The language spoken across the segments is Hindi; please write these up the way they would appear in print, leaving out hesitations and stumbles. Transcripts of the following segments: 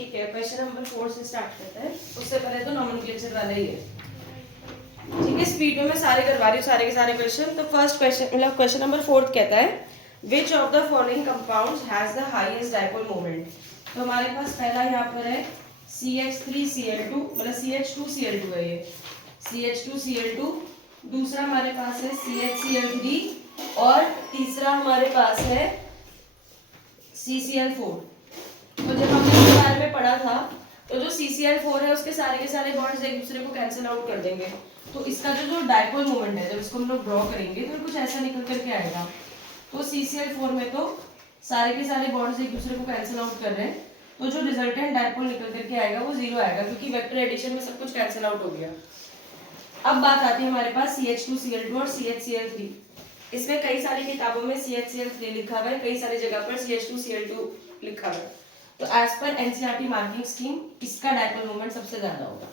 ठीक है, क्वेश्चन नंबर 4 से स्टार्ट करते हैं। उससे पहले तो नॉमेनक्लेचर वाला ही है, ठीक है। स्पीड में मैं सारे करवा रही हूँ, सारे के सारे क्वेश्चन। तो फर्स्ट क्वेश्चन मतलब क्वेश्चन नंबर 4 कहता है which of the following compounds has the highest dipole moment. तो हमारे पास पहला यहाँ पर है CH3Cl2, मतलब CH2Cl2 है ये, CH2Cl2। दूसरा हमारे पास है CHCl3 और तीसरा हमारे पास है CCl4। तो जब हमने इसके बारे में पढ़ा था तो जो CCl4 है उसके सारे के सारे बॉन्ड्स एक दूसरे को कैंसिल आउट कर देंगे। तो इसका जो डाइपोल मोमेंट है, जब इसको हम लोग ड्रॉ करेंगे तो कुछ ऐसा निकल करके आएगा। तो CCl4 में तो सारे के सारे बॉन्ड्स एक दूसरे को कैंसिल आउट कर रहे हैं, तो जो रिजल्टेंट डाइपोल निकल करके आएगा वो 0 आएगा, क्योंकि वेक्टर एडिशन में सब कुछ कैंसिल आउट हो गया। अब बात आती है हमारे पास CH2Cl2 और CHCl3। इसमें कई सारी किताबों में CHCl3 लिखा हुआ है, कई सारी जगह पर CH2Cl2 लिखा हुआ है। तो as per NCERT marking scheme इसका डाइपोल मोमेंट सबसे ज्यादा होगा।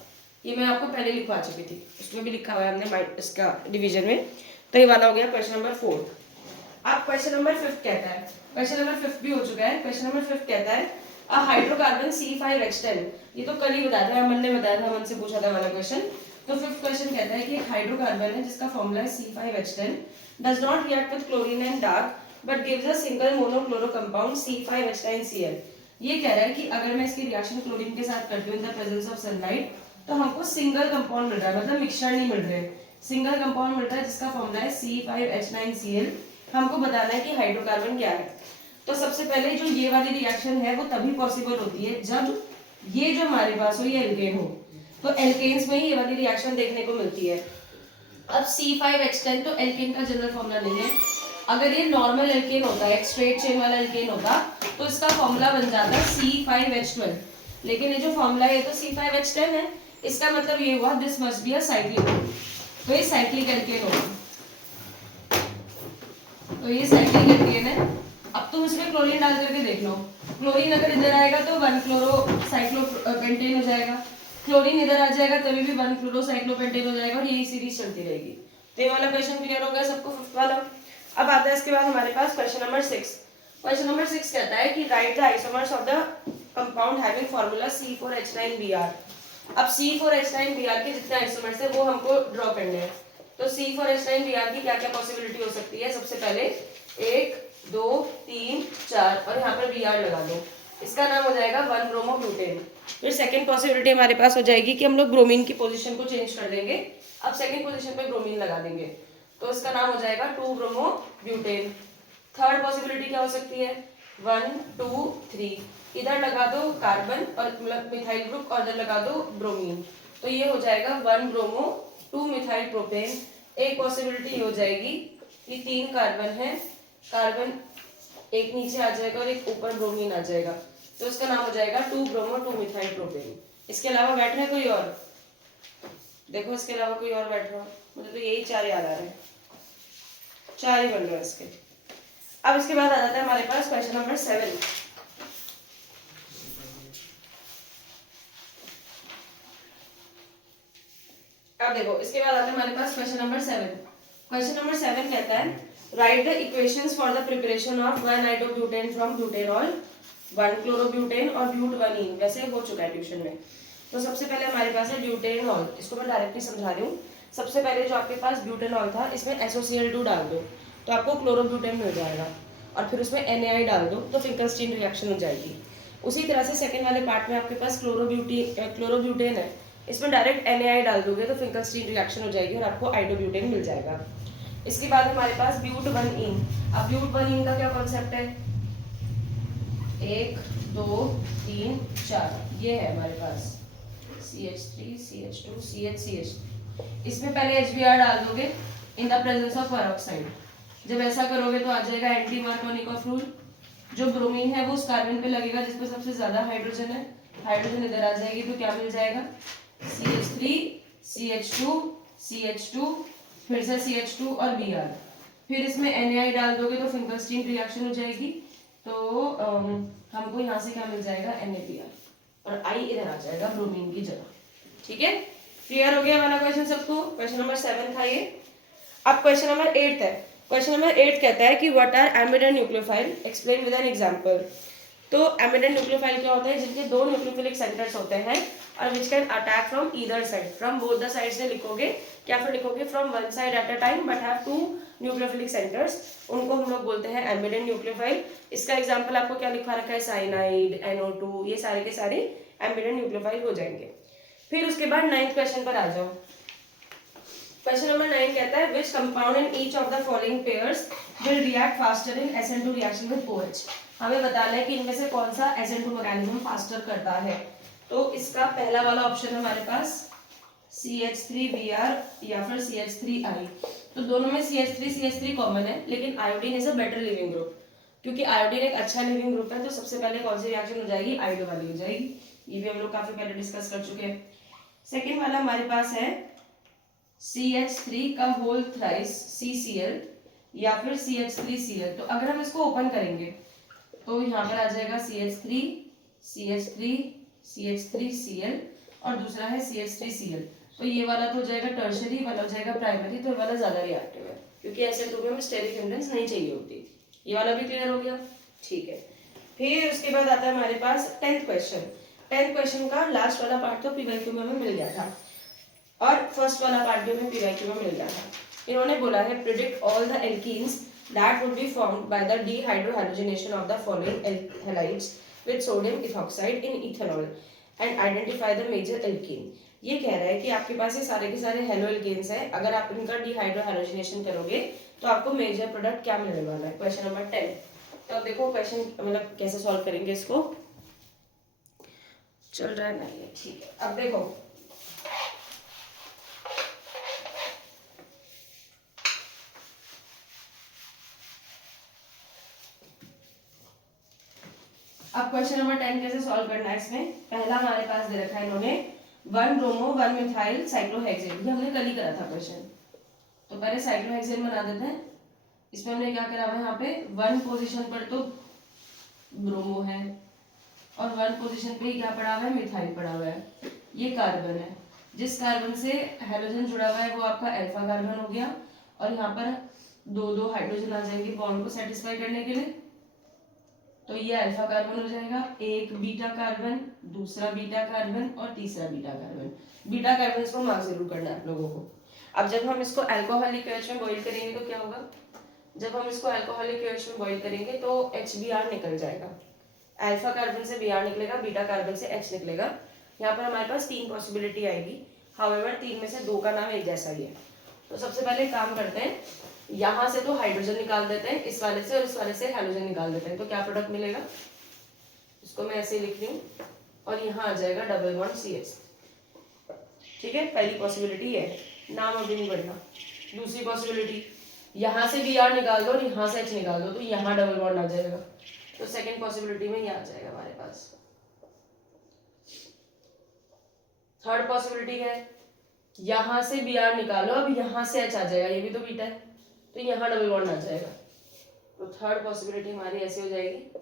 ये मैं आपको पहले लिखवा चुकी थी, उसमें भी लिखा हुआ है हमने इसका डिवीजन में। तो ये वाला हो गया क्वेश्चन नंबर 4। अब क्वेश्चन नंबर 5 कहता है, क्वेश्चन नंबर 5 भी हो चुका है। क्वेश्चन नंबर 5 कहता है अ हाइड्रोकार्बन C5H10। ये तो कल ही बताया था, अमन ने बताया था, अमन से पूछा था वाला क्वेश्चन। तो 5th क्वेश्चन कहता है कि एक हाइड्रोकार्बन है जिसका फॉर्मूला है C5H10 does not react with chlorine and dark but gives a single monochloro compound C5H9Cl। ये कह रहा है कि अगर मैं इसकी रिएक्शन क्लोरीन के साथ करती हूँ इन द प्रेजेंस ऑफ सनलाइट तो हमको सिंगल कंपाउंड मिल रहा है, मतलब मिक्सचर नहीं मिल रहे, सिंगल कंपाउंड मिल रहा है जिसका फॉर्मूला है C5H9Cl। हमको बताना है कि हाइड्रोकार्बन क्या है। तो सबसे पहले जो ये वाली रिएक्शन है वो तभी पॉसिबल होती है जब ये जो हमारे पास हो ये एल्केन हो। तो एल्केन्स में ही ये वाली रिएक्शन देखने को मिलती है। अब C5H10 तो एल्केन का जनरल फॉर्मूला नहीं है। अगर ये नॉर्मल एल्केन होता है, एक स्ट्रेट चेन वाला एल्केन होता तो इसका फॉर्मूला बन जाता है C5H12। लेकिन ये जो फॉर्मूला है तो C5H10 है, इसका मतलब ये हुआ this must be a cyclic. तो ये साइक्लिक एल्केन होगा, तो ये साइक्लिक एल्केन है। अब तुम इसमें क्लोरीन डाल करके देख लो, क्लोरीन अगर इधर आएगा तो 1-क्लोरो-साइक्लोपेंटेन हो जाएगा, क्लोरीन इधर आ जाएगा तभी भी 1-क्लोरो-साइक्लोपेंटेन हो जाएगा, और यही सीरीज चलती रहेगी। तो ये वाला क्वेश्चन क्लियर हो गया सबको, 5th वाला। अब आता है इसके बाद हमारे पास क्वेश्चन नंबर 6। क्वेश्चन नंबर 6 कहता है कि right the isomers of the compound having formula C4H9Br। अब C4H9Br के जितने आइसोमर्स है वो हमको ड्रॉ करने हैं। तो C4H9Br की क्या क्या पॉसिबिलिटी हो सकती है। सबसे पहले 1 2 3 4 और यहाँ पर Br लगा दो, इसका नाम हो जाएगा 1-ब्रोमोब्यूटेन। फिर सेकंड पॉसिबिलिटी हमारे पास हो जाएगी कि हम लोग ब्रोमीन की पोजीशन को चेंज कर देंगे। अब सेकंड पोजीशन पे ब्रोमीन लगा देंगे तो इसका नाम हो जाएगा 2-ब्रोमोब्यूटेन। थर्ड पॉसिबिलिटी क्या हो सकती है, 1 2 3, इधर लगा दो कार्बन और मतलब मिथाइल ग्रुप और इधर लगा दो ब्रोमीन, तो ये हो जाएगा 1-ब्रोमो-2-मिथाइल प्रोपेन। एक पॉसिबिलिटी हो जाएगी कि 3 कार्बन है, कार्बन एक नीचे आ जाएगा और एक ऊपर ब्रोमीन आ जाएगा, तो इसका नाम हो जाएगा 2-ब्रोमो-2-मिथाइल प्रोपेन। इसके अलावा बैठ रहा है कोई और, देखो इसके अलावा कोई और बैठ रहा हो, मुझे तो यही 4 याद आ रहे हैं, 4 ही बन रहे हैं इसके। अब इसके बाद आ जाता है हमारे पास क्वेश्चन नंबर 7। अब देखो इसके बाद आता है हमारे पास क्वेश्चन नंबर 7। क्वेश्चन नंबर 7 कहता है write the equations for the preparation of one nitrobutane from butanol, one chlorobutane और ब्यूटवनीन। वैसे हो चुका है ट्यूशन में। तो सबसे पहले हमारे पास है ब्यूटेनॉल, इसको मैं डायरेक्टली समझा रही हूँ। सबसे पहले जो आपके पास ब्यूटेनॉल था इसमें SOCl2 डाल दो तो आपको क्लोरोब्यूटेन मिल जाएगा, और फिर उसमें NaI डाल दो तो फिंकरस्टीन रिएक्शन हो जाएगी। उसी तरह से सेकेंड वाले पार्ट में आपके पास क्लोरोब्यूटेन है, इसमें डायरेक्ट NaI डाल दोगे तो फिंकरस्टीन रिएक्शन हो जाएगी और आपको आइडोब्यूटेन मिल जाएगा। इसके बाद हमारे पास ब्यूट-1-इन। अब ब्यूट-1-इन का क्या कॉन्सेप्ट है, 1 2 3 4, ये है हमारे पास CH3 CH2 CH। इसमें पहले HBr डाल दोगे इन द प्रेजेंस ऑफ पेरोक्साइड। जब ऐसा करोगे तो आ जाएगा एंटी मार्कोनिकॉफ रूल। जो ब्रोमीन है वो उस कार्बन पे लगेगा जिस पे सबसे ज्यादा हाइड्रोजन है, हाइड्रोजन इधर आ जाएगी तो क्या मिल जाएगा, CH3 CH2 CH2 फिर से CH2 और Br। फिर इसमें NaI डाल दोगे तो फिंकरस्टीन रिएक्शन हो जाएगी, तो हमको यहाँ से क्या मिल जाएगा, NaBr, और I इधर आ जाएगा ब्रोमीन की जगह। ठीक है, क्लियर हो गया वाला क्वेश्चन सबको। क्वेश्चन नंबर 7 था ये। अब क्वेश्चन नंबर 8 है। क्वेश्चन नंबर 8 कहता है कि व्हाट आर एमिडो nucleophile, explain with an example. तो एमिडेंट न्यूक्लियोफाइल क्या होता है, जिनके दो न्यूक्लियोफिलिक सेंटर्स होते हैं और which can attack from either side, from both the side से लिखोगे या फिर लिखोगे from one side at a time but have to nucleophilic centres, उनको हम लोग बोलते हैं एमिडेंट न्यूक्लियोफाइल। इसका एग्जांपल आपको क्या लिखा रखा है, साइनाइड, NO2, ये सारे के सारे एमिडेंट न्यूक्लियोफाइल हो जाएंगे। फिर उसके बाद 9th क्वेश्चन पर आ जाओ। क्वेश्चन नंबर 9 कहता है which compound in each of the following pairs will react faster in SN2 reaction with OH। हमें बताना है कि इनमें से कौन सा SN2 मैकेनिज्म फास्टर करता है। तो इसका पहला वाला ऑप्शन है हमारे पास CH3Br या फिर CH3I। तो दोनों में CH3 कॉमन है, लेकिन iodine is a better leaving group. क्योंकि आयोडीन एक अच्छा लिविंग ग्रुप है तो सबसे पहले कौन सी रिएक्शन हो जाएगी, आयोडो वाली हो जाएगी। ये भी हम लोग काफी पहले डिस्कस कर चुके हैं। सेकेंड वाला हमारे पास है CH3 का होल थ्राइस CCl या फिर CH3Cl। तो अगर हम इसको ओपन करेंगे तो यहाँ पर आ जाएगा CH3 CH3 CH3Cl और दूसरा है CH3Cl। तो ये वाला तो हो जाएगा टर्शरी, वाला हो जाएगा प्राइमरी, तो ये वाला ज्यादा रिएक्टिव है क्योंकि SN2 में स्टेरिक हिंड्रेंस नहीं चाहिए होती। ये वाला भी क्लियर हो गया, ठीक है। फिर उसके बाद आता है हमारे पास 10th क्वेश्चन। 10th क्वेश्चन का लास्ट वाला पार्ट तो PYQ में हमें मिल गया था और फर्स्ट वाला पार्ट भी हमें PYQ में मिल गया था। इन्होंने बोला है predict all the alkenes that would be formed by the dehydrohalogenation of the following halides with sodium ethoxide in ethanol and identify the major alkene. ये कह रहा है कि आपके पास ये सारे के सारे हेलो एल्केन्स हैं, अगर आप इनका डीहाइड्रोहैलोजिनेशन करोगे तो आपको मेजर प्रोडक्ट क्या मिलने वाला है। Question number 10। तो अब देखो क्वेश्चन मतलब कैसे सॉल्व करेंगे इसको, चल रहा है नहीं, ठीक है। अब देखो अब क्वेश्चन नंबर 10 कैसे सॉल्व करना है। इसमें पहला हमारे पास दे रखा है इन्होंने 1 ब्रोमो 1 मिथाइल साइक्लोहेक्सेन, ये हमने कल ही करा था क्वेश्चन। तो पहले साइक्लोहेक्सेन बना देते हैं। इसमें हमने क्या करा हुआ है, यहाँ पे 1 पोजीशन पर तो ब्रोमो है और 1 पोजीशन पे क्या पड़ा हुआ है, मिथाइल पड़ा हुआ है। ये कार्बन है, जिस कार्बन से हाइड्रोजन जुड़ा हुआ है वो आपका अल्फा कार्बन हो गया और यहाँ पर दो दो हाइड्रोजन आ जाएंगे बॉन्ड को सेटिस्फाई करने के लिए। तो ये अल्फा कार्बन हो जाएगा, एक बीटा कार्बन, दूसरा बीटा कार्बन और तीसरा बीटा कार्बन। बीटा कार्बन इसको मार्क जरूर करना है आप लोगों को। अब जब हम इसको अल्कोहलिक OH में बॉइल करेंगे तो क्या होगा, जब हम इसको अल्कोहलिक OH में बॉइल करेंगे तो HBr निकल जाएगा, अल्फा कार्बन से Br निकलेगा, बीटा कार्बन से H निकलेगा। यहाँ पर हमारे पास 3 पॉसिबिलिटी आएगी, हाउएवर 3 में से 2 का नाम एक जैसा ही है। तो सबसे पहले काम करते हैं, यहाँ से तो हाइड्रोजन निकाल देते हैं इस वाले से और इस वाले से हाइड्रोजन निकाल देते हैं। तो क्या प्रोडक्ट मिलेगा, इसको मैं ऐसे लिख रही हूँ और यहाँ आ जाएगा डबल बॉन्ड CH। ठीक है, पहली पॉसिबिलिटी है, नाम अभी नहीं बढ़ना। दूसरी पॉसिबिलिटी, यहाँ से Br निकाल दो और यहाँ से H निकाल दो तो यहाँ डबल बॉन्ड आ जाएगा। तो सेकेंड पॉसिबिलिटी में ये आ जाएगा हमारे पास। थर्ड पॉसिबिलिटी है, यहाँ से Br निकालो, अब यहाँ से H आ जाएगा, ये भी तो बीटा है तो यहाँ डबल बॉन्ड आ जाएगा। तो थर्ड पॉसिबिलिटी हमारी ऐसी हो जाएगी।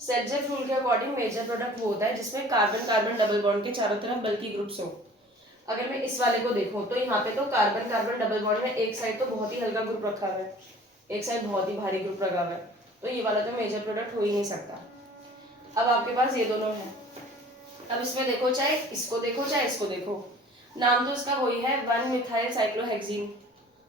सेटजेफ रूल के अकॉर्डिंग मेजर प्रोडक्ट वो होता है जिसमें कार्बन कार्बन डबल बॉन्ड के चारों तरफ बल्कि ग्रुप्स हो। अगर मैं इस वाले को देखूं तो यहाँ पे तो कार्बन कार्बन डबल बॉन्ड में एक साइड तो बहुत ही हल्का ग्रुप रखा हुआ है, एक साइड बहुत ही भारी ग्रुप लगा हुआ है, तो ये वाला तो मेजर प्रोडक्ट हो ही नहीं सकता। अब आपके पास ये दोनों है, अब इसमें देखो, चाहे इसको देखो चाहे इसको देखो, नाम तो इसका वही है 1 मिथाइल साइक्लोहेक्सीन।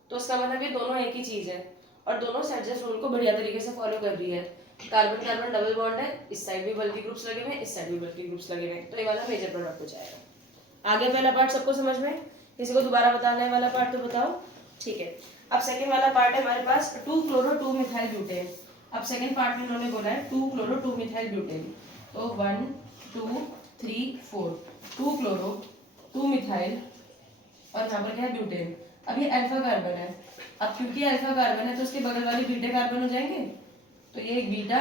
तो इसका मतलब ये दोनों एक ही चीज है और दोनों सेटजेफ रूल को बढ़िया तरीके से फॉलो कर रही है। कार्बन कार्बन डबल बॉन्ड है, इस साइड भी बल्कि ग्रुप्स लगे हुए हैं, इस साइड भी बल्कि ग्रुप्स लगे हुए हैं, तो ये वाला मेजर प्रोडक्ट हो जाएगा। आगे पहला पार्ट सबको समझ में, किसी को दोबारा बताना है वाला पार्ट तो बताओ, ठीक है। अब सेकंड वाला पार्ट है हमारे पास 2 क्लोरो 2 मिथाइल ब्यूटेन। अब सेकंड पार्ट में उन्होंने बोला है 2 क्लोरो 2 मिथाइल ब्यूटेन। तो 1 2 3 4 2 क्लोरो 2 मिथाइल और यहाँ पर क्या है, ब्यूटेन। अब ये अल्फा कार्बन है, अब क्योंकि अल्फा कार्बन है तो उसके बगल वाले बीटा कार्बन हो जाएंगे। तो ये एक बीटा,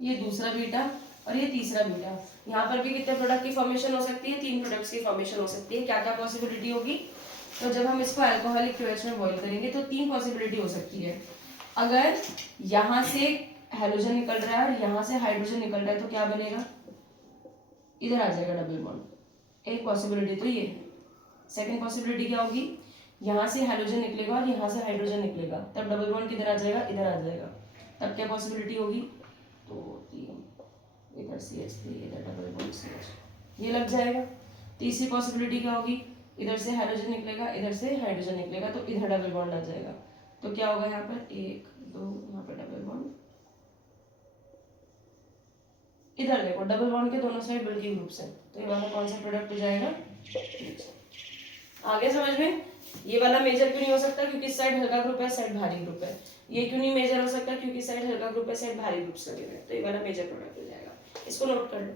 ये दूसरा बीटा और ये तीसरा बीटा। यहाँ पर भी कितने प्रोडक्ट की फॉर्मेशन हो सकती है, 3 प्रोडक्ट्स की फॉर्मेशन हो सकती है। क्या क्या पॉसिबिलिटी होगी, तो जब हम इसको अल्कोहलिक OH में बॉइल करेंगे तो 3 पॉसिबिलिटी हो सकती है। अगर यहाँ से हाइड्रोजन निकल रहा है और यहाँ से हाइड्रोजन निकल रहा है तो क्या बनेगा, इधर आ जाएगा डबल बॉन्ड, एक पॉसिबिलिटी तो ये है। सेकेंड पॉसिबिलिटी क्या होगी, यहाँ से हाइड्रोजन निकलेगा और यहाँ से हाइड्रोजन निकलेगा, तब डबल बॉन्ड किधर आ जाएगा, इधर आ जाएगा, तब क्या पॉसिबिलिटी होगी, पर CH3, इधर डबल बॉन्ड CH, ये लग जाएगा। तीसरी पॉसिबिलिटी क्या होगी, इधर से हाइड्रोजन निकलेगा, इधर से हाइड्रोजन निकलेगा, तो इधर डबल बॉन्ड आ जाएगा। तो क्या होगा यहाँ पर 1 2, यहाँ पर डबल बॉन्ड, इधर देखो डबल बॉन्ड के दोनों साइड बिल्डिंग ग्रुप्स हैं, तो ये वाला कौन सा प्रोडक्ट हो जाएगा, आगे समझ में। ये वाला मेजर क्यों नहीं हो सकता, क्योंकि इस साइड हल्का ग्रुप है, साइड भारी ग्रुप है। ये क्यों नहीं मेजर हो सकता, क्योंकि साइड हल्का ग्रुप है, साइड भारी ग्रुप्स लगे हुए हैं, तो ये वाला मेजर प्रोडक्ट हो जाएगा। इसको नोट कर लो।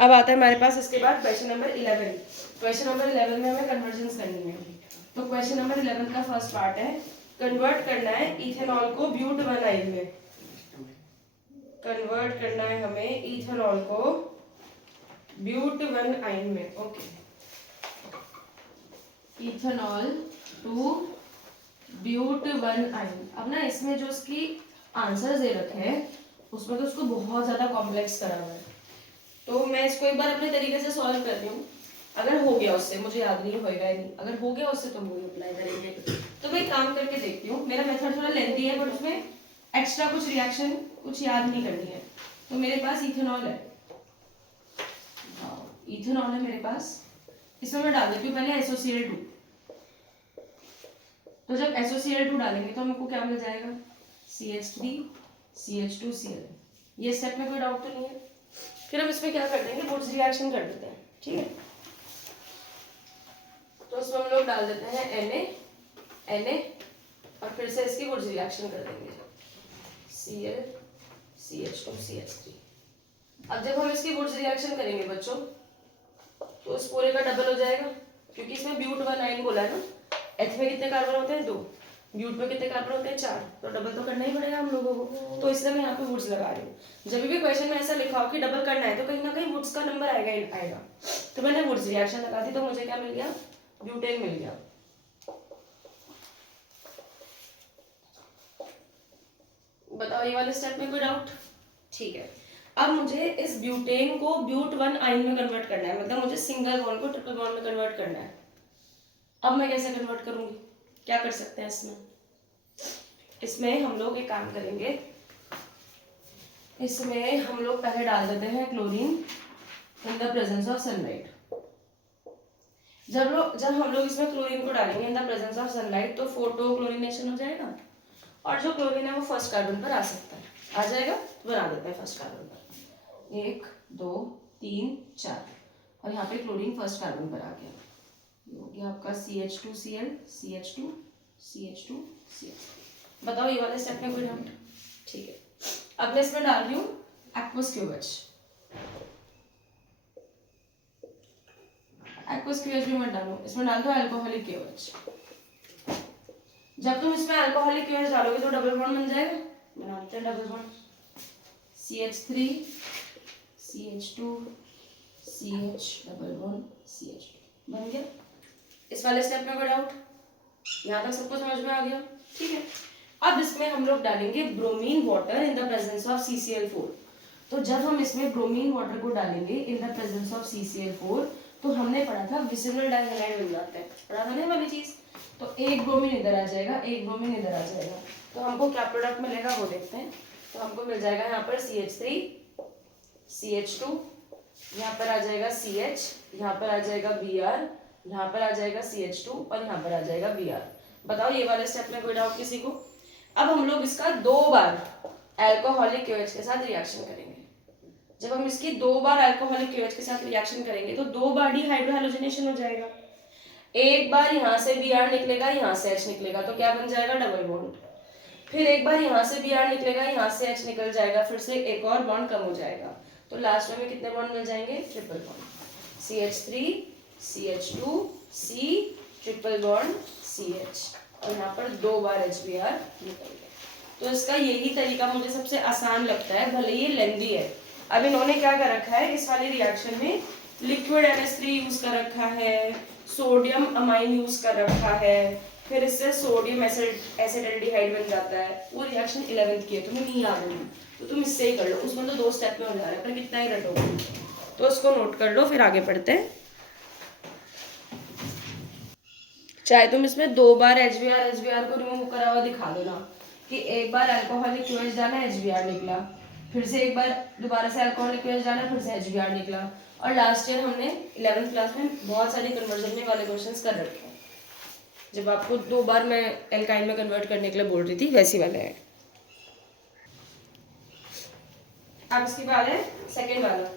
अब आता है हमारे पास इसके बाद क्वेश्चन नंबर 11। क्वेश्चन नंबर 11 में हमें कन्वर्जन्स करनी है। तो क्वेश्चन नंबर 11 का फर्स्ट पार्ट है, कन्वर्ट करना है इथेनॉल को ब्यूट 1 आइन में। कन्वर्ट करना है हमें इथेनॉल को ब्यूट 1 आइन में। ओके, इथेनॉल टू ब्यूट 1 आइन। अब ना इसमें जो उसकी आंसर दे रखे हैं उसमें तो उसको बहुत ज्यादा कॉम्प्लेक्स करा हुआ है, तो मैं इसको एक बार अपने तरीके से सॉल्व कर रही हूँ। अगर हो गया उससे, मुझे याद नहीं होएगा ही नहीं, अगर हो गया उससे तो हम वही अप्लाई करेंगे। तो मैं काम करके देखती हूँ। मेरा मेथड थोड़ा लेंथी है बट उसमें एक्स्ट्रा कुछ रिएक्शन कुछ याद नहीं करनी है। तो मेरे पास इथेनॉल है, इथेनॉल है मेरे पास, इसमें मैं डाल देती हूँ पहले SOCl2। तो जब SOCl2 डालेंगे तो हमको क्या मिल जाएगा, CH3 CH2 Cl। ये स्टेप में कोई डाउट तो नहीं है। फिर हम इसमें क्या कर देंगे, वुड्स रिएक्शन कर देते हैं, ठीक है। तो उसमें हम लोग डाल देते हैं Na और फिर से इसकी वुड्स रिएक्शन कर देंगे, Cl CH2 CH3। अब जब हम इसकी वुड्स रिएक्शन करेंगे बच्चों तो इस पूरे का डबल हो जाएगा, क्योंकि इसमें ब्यूट 1 आइन बोला है ना। H में कितने कार्बन होते हैं 2, ब्यूट में कितने कार्बन होते हैं 4, तो डबल तो करना ही पड़ेगा हम लोगों को। तो इसलिए मैं यहाँ पे वुड्स लगा रही हूँ। जब भी क्वेश्चन में ऐसा लिखा हो कि डबल करना है तो कहीं ना कहीं वुड्स का नंबर आएगा। तो मैंने वुड्स रिएक्शन लगा दी, तो मुझे क्या मिल गया, ब्यूटेन मिल गया। बताओ ये वाले स्टेप में कोई डाउट, ठीक है। अब मुझे इस ब्यूटेन को ब्यूट 1 आइन में कन्वर्ट करना है, मतलब मुझे सिंगल बॉन्ड को ट्रिपल बॉन्ड में कन्वर्ट करना है। अब मैं कैसे कन्वर्ट करूंगी, क्या कर सकते हैं इसमें हम लोग एक काम करेंगे। इसमें हम लोग पहले डाल देते हैं chlorine in the presence of sunlight. जब हम लोग इसमें क्लोरीन को डालेंगे इन द प्रेजेंस ऑफ सनलाइट तो फोटो क्लोरीनेशन हो जाएगा, और जो क्लोरीन है वो फर्स्ट कार्बन पर आ सकता है, आ जाएगा। तो बना देते हैं फर्स्ट कार्बन पर, 1 2 3 4, और यहाँ पे क्लोरीन फर्स्ट कार्बन पर आ गया। ये हो गया आपका CH2Cl CH2 CH2 CH3। बताओ ये वाले स्टेप में कोई डाउट, ठीक है। अब मैं इसमें डाल रही हूँ एक्वस क्यूएच। एक्वस क्यूएच भी मत डालो, इसमें डाल दो अल्कोहलिक क्यूएच। जब तुम इसमें अल्कोहलिक क्यूएच डालोगे तो डबल बॉन्ड बन जाएगा, बनाते हैं double bond, CH3 CH2 CH double bond CH2 बन गया। इस वाले स्टेप में कोई डाउट, यहाँ तक सबको समझ में आ गया, ठीक है। अब इसमें हम लोग डालेंगे bromine water in the presence of CCl4। तो जब हम इसमें ब्रोमीन वाटर को डालेंगे इन द प्रेजेंस ऑफ CCl4 तो हमने पढ़ा था विसिनल डाइहाइड बन जाता है, पढ़ा था ना वाली चीज। तो एक ब्रोमीन इधर आ जाएगा, एक ब्रोमीन इधर आ जाएगा, तो हमको क्या प्रोडक्ट मिलेगा वो देखते हैं। तो हमको मिल जाएगा यहाँ पर CH3 CH2, यहाँ पर आ जाएगा CH, यहाँ पर आ जाएगा Br, यहाँ पर आ जाएगा CH2 और यहाँ पर आ जाएगा Br। बताओ ये वाले स्टेप में कोई डाउट किसी को। अब हम लोग इसका 2 बार अल्कोहलिक क्यूएच के साथ रिएक्शन करेंगे। जब हम इसकी 2 बार अल्कोहलिक क्यूएच के साथ रिएक्शन करेंगे तो 2 बार डिहाइड्रोहैलोजिनेशन हो जाएगा। एक बार यहाँ से Br निकलेगा, यहाँ से H निकलेगा, तो क्या बन जाएगा डबल बॉन्ड। फिर एक बार यहाँ से Br निकलेगा, यहाँ से H निकल जाएगा, फिर से एक और बॉन्ड कम हो जाएगा, तो लास्ट में हमें कितने बॉन्ड मिल जाएंगे, triple bond, CH3 CH2 C triple bond CH, और यहाँ पर 2 बार HBr निकल गया। तो इसका यही तरीका मुझे सबसे आसान लगता है, भले ये लेंदी है। अब इन्होंने क्या कर रखा है, इस वाली रिएक्शन में लिक्विड NH3 यूज कर रखा है, सोडियम अमाइन यूज कर रखा है, फिर इससे सोडियम एसिटाल्डिहाइड बन जाता है। वो रिएक्शन 11th की है, तुम्हें नहीं याद होगी तो तुम इससे ही कर लो, उसमें तो 2 स्टेप में हो जा रहा है, पर कितना ही रटोगे। तो उसको नोट कर लो, फिर आगे पढ़ते हैं। चाहे तुम इसमें 2 बार HBr को रिमूव करा हुआ दिखा दो ना, कि एक बार अल्कोहलिक QH डाला HBr निकला, फिर से एक बार दोबारा से अल्कोहलिक QH डाला फिर से HBr निकला। और लास्ट ईयर हमने 11th क्लास में बहुत सारी कन्वर्जन वाले क्वेश्चंस कर रखे हैं, जब आपको 2 बार मैं एल्काइन में कन्वर्ट करने के लिए बोल रही थी वैसी वाले हैं। अब इसके बाद है सेकेंड वाला,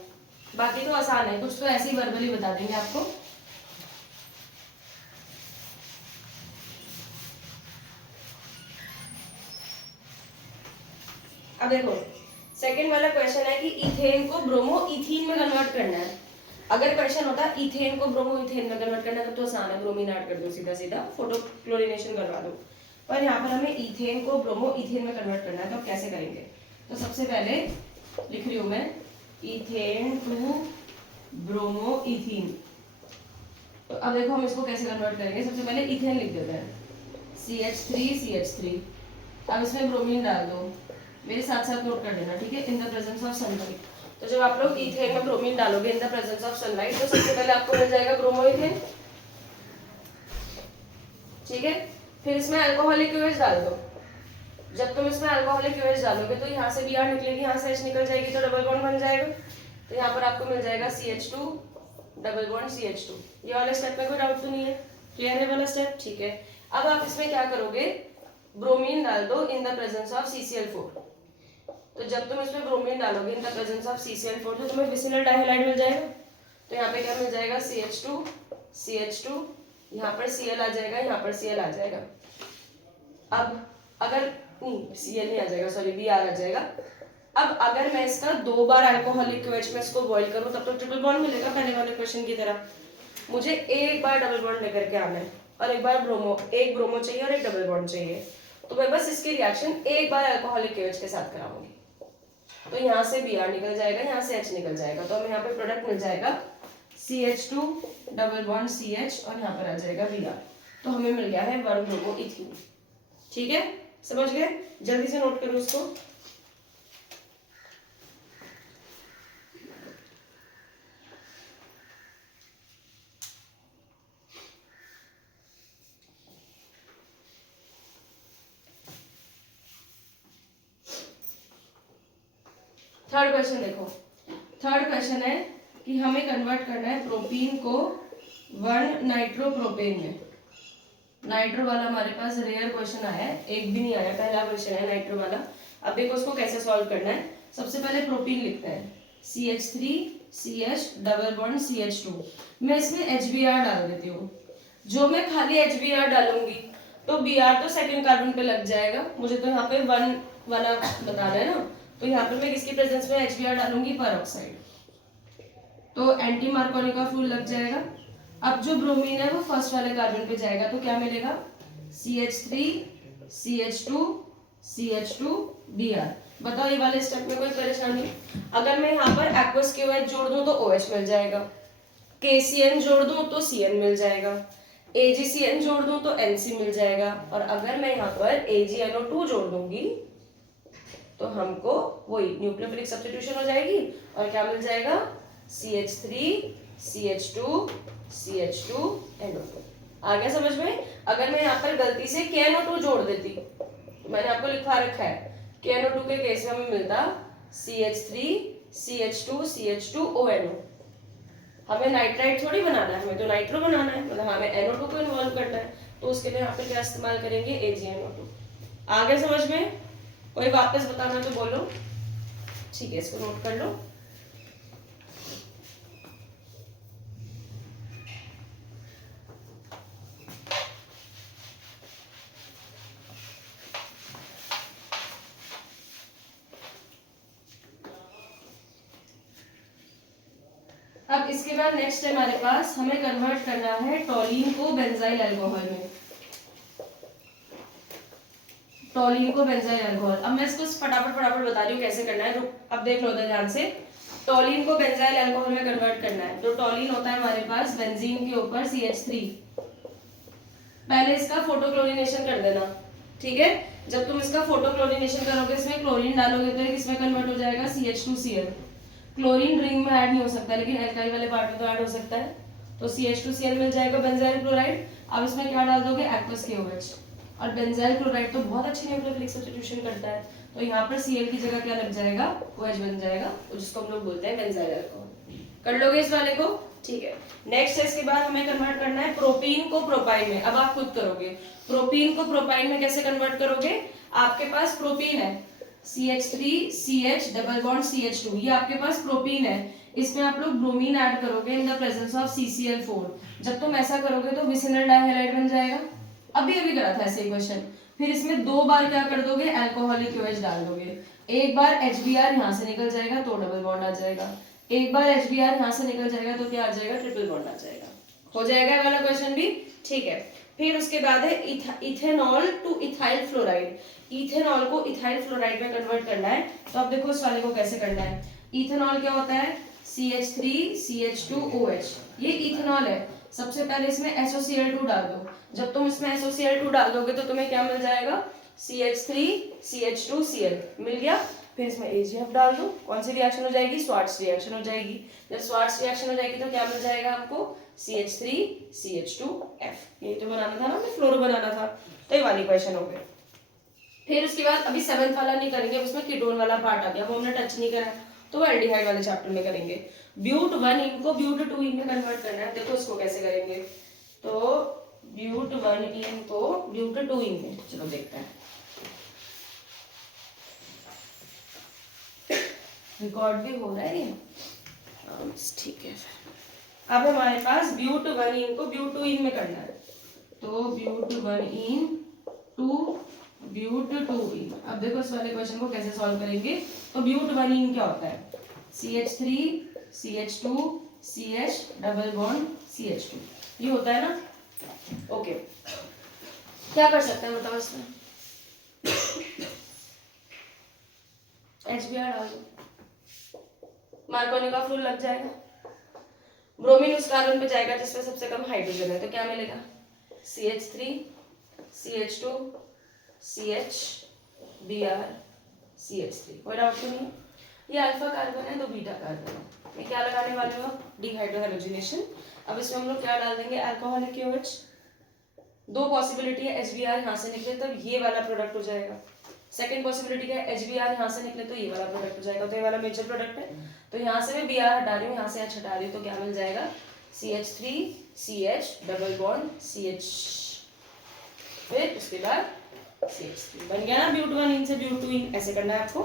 बाकी तो आसान है, कुछ तो ऐसे ही वर्बली बता देंगे आपको। अब देखो सेकेंड वाला क्वेश्चन है कि इथेन को ब्रोमो इथीन में कन्वर्ट करना है। अगर क्वेश्चन होता है इथेन को ब्रोमो इथेन में कन्वर्ट करना है तो आसान है, ब्रोमीन ऐड कर दो, सीधा सीधा फोटो क्लोरीनेशन करवा दो। पर यहाँ पर हमें इथेन को ब्रोमो इथेन में कन्वर्ट करना है, तो कैसे करेंगे? तो सबसे पहले लिख रही हूँ मैं इथेन टू ब्रोमो इथीन। तो अब देखो हम इसको कैसे कन्वर्ट करेंगे। सबसे पहले इथेन लिख देते हैं, CH3। अब इसमें ब्रोमीन डाल दो, मेरे साथ साथ नोट कर लेना, ठीक है? इन द प्रेजेंस ऑफ सनलाइट। तो जब आप लोग इथेन में ब्रोमीन डालोगे इन द प्रेजेंस ऑफ सनलाइट, तो सबसे पहले आपको मिल जाएगा ब्रोमो इथेन, ठीक है? फिर इसमें अल्कोहलिक QH डाल दो। जब तुम इसमें अल्कोहलिक QH डालोगे तो यहाँ से Br निकलेगी, यहाँ से H निकल जाएगी, तो डबल बॉन्ड बन जाएगा। तो यहाँ पर आपको मिल जाएगा CH2 डबल बॉन्ड CH2। ये वाले स्टेप में कोई डाउट तो नहीं है? क्लियर है वाला स्टेप? ठीक है। अब आप इसमें क्या करोगे, ब्रोमीन डाल दो इन द प्रेजेंस ऑफ CCl4। तो जब तुम इसमें ब्रोमीन डालोगे इन द प्रेजेंस ऑफ CCl4 तो तुम्हें विसिनल डाइहैलाइड मिल जाएगा। तो यहाँ पे क्या मिल जाएगा, CH2, यहाँ पर Cl आ जाएगा, यहाँ पर Cl आ जाएगा। अब अगर Cl नहीं आ जाएगा, सॉरी Br आ जाएगा। अब अगर मैं इसका 2 बार अल्कोहलिक QH में इसको बॉइल करूँ तब तो ट्रिपल बॉन्ड मिलेगा पहले वाले क्वेश्चन की तरह। मुझे एक बार डबल बॉन्ड लेकर के आना है और एक बार एक ब्रोमो चाहिए और एक डबल बॉन्ड चाहिए। तो मैं बस इसकी रिएक्शन एक बार अल्कोहलिक QH के साथ कराऊंगी। तो यहाँ से Br निकल जाएगा, यहाँ से H निकल जाएगा, तो हमें यहाँ पे प्रोडक्ट मिल जाएगा CH2 डबल बॉन्ड CH और यहाँ पर आ जाएगा Br। तो हमें मिल गया है 1 ब्रोमो इथीन। ठीक है, समझ गए? जल्दी से नोट करो उसको। थर्ड क्वेश्चन देखो, थर्ड क्वेश्चन है कि हमें कन्वर्ट करना है प्रोपीन को 1 नाइट्रोप्रोपेन में। नाइट्रो वाला हमारे पास रेयर क्वेश्चन आया है, एक भी नहीं आया, पहला क्वेश्चन है नाइट्रो वाला। अब देखो उसको कैसे सॉल्व करना है। सबसे पहले प्रोपीन लिखते हैं, CH3CH डबल बॉन्ड CH2। मैं इसमें HBr डाल देती हूँ। जो मैं खाली HBr डालूंगी तो Br तो सेकंड कार्बन पे लग जाएगा, मुझे तो यहाँ पे 1 वाला बताना है ना। तो यहाँ पे मैं किसकी प्रेजेंस में HBr डालूंगी, परऑक्साइड, तो एंटी मार्कोनी फूल लग जाएगा। अब जो ब्रोमीन है वो फर्स्ट वाले कार्बन पे जाएगा, तो क्या मिलेगा, CH3CH2CH2 Br। बताओ ये वाले स्टेप में कोई परेशानी? अगर मैं यहाँ पर एक्वस QH जोड़ दूं तो OH मिल जाएगा, KCN जोड़ दूं तो CN मिल जाएगा, AgCN जोड़ दूं तो NC मिल जाएगा, और अगर मैं यहाँ पर AgNO2 जोड़ दूंगी तो हमको वही न्यूक्लियोफिलिक सब्स्टिट्यूशन हो जाएगी और क्या मिल जाएगा, CH3CH2CH2NO2। आ गया समझ में? अगर मैं यहाँ पर गलती से KNO2 जोड़ देती, तो मैंने आपको लिखवा रखा है KNO2 के केस में हमें मिलता CH3CH2CH2ONO। हमें नाइट्राइट थोड़ी बनाना है, हमें तो नाइट्रो बनाना है, मतलब हमें NO2 को इन्वॉल्व करना है। तो उसके लिए यहाँ पे क्या इस्तेमाल करेंगे, AgNO2। आ गया समझ में? कोई वापस बताना तो बोलो। ठीक है, इसको नोट कर लो। अब इसके बाद नेक्स्ट है हमारे पास, हमें कन्वर्ट करना है टॉलिन को बेंजाइल अल्कोहल में। टॉलिन को बेंजाइल अल्कोहल। अब मैं इसको फटाफट बता रही हूँ कैसे करना है। अब देख लो ध्यान से। टॉलिन को बेंजाइल अल्कोहल में कन्वर्ट करना है। जो टॉलिन होता है हमारे पास बेंजीन के ऊपर CH3, पहले इसका फोटोक्लोरिनेशन कर देना, ठीक है? जब तुम इसका फोटोक्लोरिनेशन करोगे, इसमें क्लोरीन डालोगे तो इसमें कन्वर्ट हो जाएगा CH2Cl। क्लोरीन रिंग में ऐड नहीं हो सकता, लेकिन एल्काइल वाले पार्ट में तो ऐड हो सकता है। तो CH2Cl मिल जाएगा बेंजाइल क्लोराइड। अब इसमें क्या डाल दोगे, एक्वस KOH। और बेंजाइल क्लोराइड तो बहुत अच्छी न्यूक्लियोफिलिक सब्स्टिट्यूशन करता है, तो यहाँ पर Cl की जगह क्या लग जाएगा, OH बन जाएगा, जिसको हम लोग बोलते हैं बेंजाइल अल्कोहल। कर लोगे इस वाले को, ठीक है। नेक्स्ट है, इसके बाद हमें कन्वर्ट करना है प्रोपीन को प्रोपाइन में। अब आप खुद करोगे, प्रोपीन को प्रोपाइन में कैसे कन्वर्ट करोगे। आपके पास प्रोपीन है CH3CH डबल बॉन्ड CH2, ये आपके पास प्रोपीन है, इसमें आप लोग ब्रोमीन ऐड करोगे इन द प्रेजेंस ऑफ CCl4। जब तुम ऐसा करोगे तो विसिनल डाइहैलाइड बन जाएगा। अभी अभी करा था ऐसे क्वेश्चन। फिर इसमें 2 बार क्या कर दोगे, अल्कोहलिक OH डाल दोगे। एक बार HBr यहाँ से निकल जाएगा तो डबल बॉन्ड आ जाएगा, एक बार HBr यहाँ से निकल जाएगा तो क्या आ जाएगा, ट्रिपल बॉन्ड आ जाएगा। हो जाएगा वाला क्वेश्चन भी, ठीक है। फिर उसके बाद है ethanol two ethyl fluoride. Ethanol को इथाइल फ्लोराइड में कन्वर्ट करना है, तो अब देखो इस वाले को कैसे करना है। इथेनॉल क्या होता है, CH3CH2OH, ये इथेनॉल है। सबसे पहले इसमें SOCl2 डाल दो। जब तुम इसमें SOCl2 डाल दोगे तो तुम्हें क्या मिल जाएगा, CH3CH2Cl मिल गया। फिर इसमें AgF डाल दो। कौन सी रिएक्शन हो जाएगी, स्वार्ट्ज रिएक्शन हो जाएगी। जब स्वार्ट्ज रिएक्शन हो जाएगी तो क्या मिल जाएगा हमको, CH3CH2F। ये तो बनाना था ना, हमें फ्लोरो बनाना था, तो ये वाली क्वेश्चन हो गई। फिर उसके बाद अभी 7th वाला नहीं करेंगे, उसमें कीटोन वाला पार्ट आ गया, वो हमने टच नहीं करा, तो एल्डिहाइड वाले चैप्टर में करेंगे। ब्यूट 1 को ब्यूट 2 में कन्वर्ट करना है। देखो इसको कैसे करेंगे, तो ब्यूट 1 को ब्यूट 2 में, चलो देखते हैं। रिकॉर्ड भी हो रहा है ये, ठीक है। अब हमारे पास ब्यूट 1 को ब्यूट 2 में करना है, तो ब्यूट 1 टू ब्यूट 2। अब देखो इस वाले क्वेश्चन को कैसे सॉल्व करेंगे। तो ब्यूट 1 क्या होता है, CH3CH2CH डबल बॉन्ड CH2, ये होता है ना। ओके, क्या कर सकते हैं बताओ इसमें, HBr डाल दो, मार्कोनी का फ्लूर लग जाएगा। ब्रोमीन उस कार्बन पे जाएगा जिसमें सबसे कम हाइड्रोजन है, तो क्या मिलेगा, CH3CH2 CHBr CH3। कोई डाउट तो नहीं। ये अल्फा कार्बन है तो बीटा कार्बन है, ये क्या लगाने वाले हो, डिहाइड्रोहेलोजिनेशन। अब इसमें हम लोग क्या डाल देंगे, अल्कोहलिक OH। 2 पॉसिबिलिटी है, HBr यहाँ से निकले तब ये वाला प्रोडक्ट हो जाएगा। सेकंड पॉसिबिलिटी है, HBr यहाँ से निकले तो ये वाला प्रोडक्ट हो जाएगा, तो ये वाला मेजर प्रोडक्ट है। तो यहाँ से मैं Br हटा रही हूँ, यहाँ से H हटा रही हूँ, तो क्या मिल जाएगा, CH3CH डबल बॉन्ड CH, फिर उसके बाद CH3 बन गया ना। ब्यूट 1 से ब्यूट 2 ऐसे करना है आपको।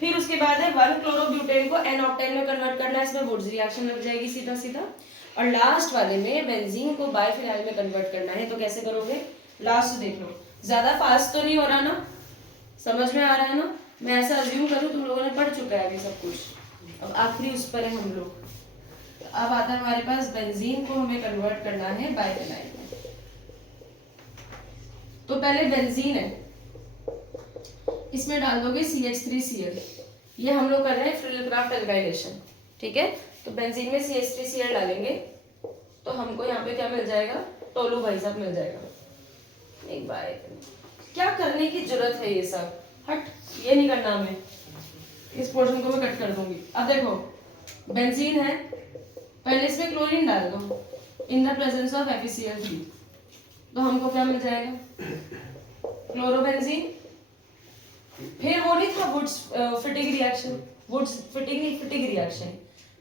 फिर उसके बाद है 1 क्लोरोब्यूटेन को N-ऑक्टेन में कन्वर्ट करना है, इसमें वुड्स रिएक्शन लग जाएगी सीधा सीधा। और लास्ट वाले में बेंजीन को बाइफिनाइल में कन्वर्ट करना है, तो कैसे करोगे, लास्ट देख लो। ज्यादा फास्ट तो नहीं हो रहा ना, समझ में आ रहा है ना। मैं ऐसा अज्यूम करूँ तुम लोगों ने पढ़ चुका है अभी सब कुछ, अब आखिरी उस पर है हम लोग। अब आता है हमारे पास बेंजीन को हमें कन्वर्ट करना है बाइफिनाइल में। तो पहले बेंजीन है, इसमें डाल दोगे CH3Cl। ये हम लोग कर रहे हैं फ्रिल-क्राफ्ट एल्काइलेशन, ठीक है। तो बेंजीन में CH3Cl डालेंगे तो हमको यहाँ पे क्या मिल जाएगा, टोलू भाई साहब मिल जाएगा। एक बार क्या करने की जरूरत है, ये सब हट, ये नहीं करना हमें, इस पोर्शन को मैं कट कर दूंगी। अब देखो बेंजीन है, पहले इसमें क्लोरीन डाल दो इन द प्रेजेंस ऑफ FeCl3, तो हमको क्या मिल जाएगा, क्लोरोबेंजीन। फिर वो नहीं था Wurtz Fittig reaction, Wurtz Fittig reaction,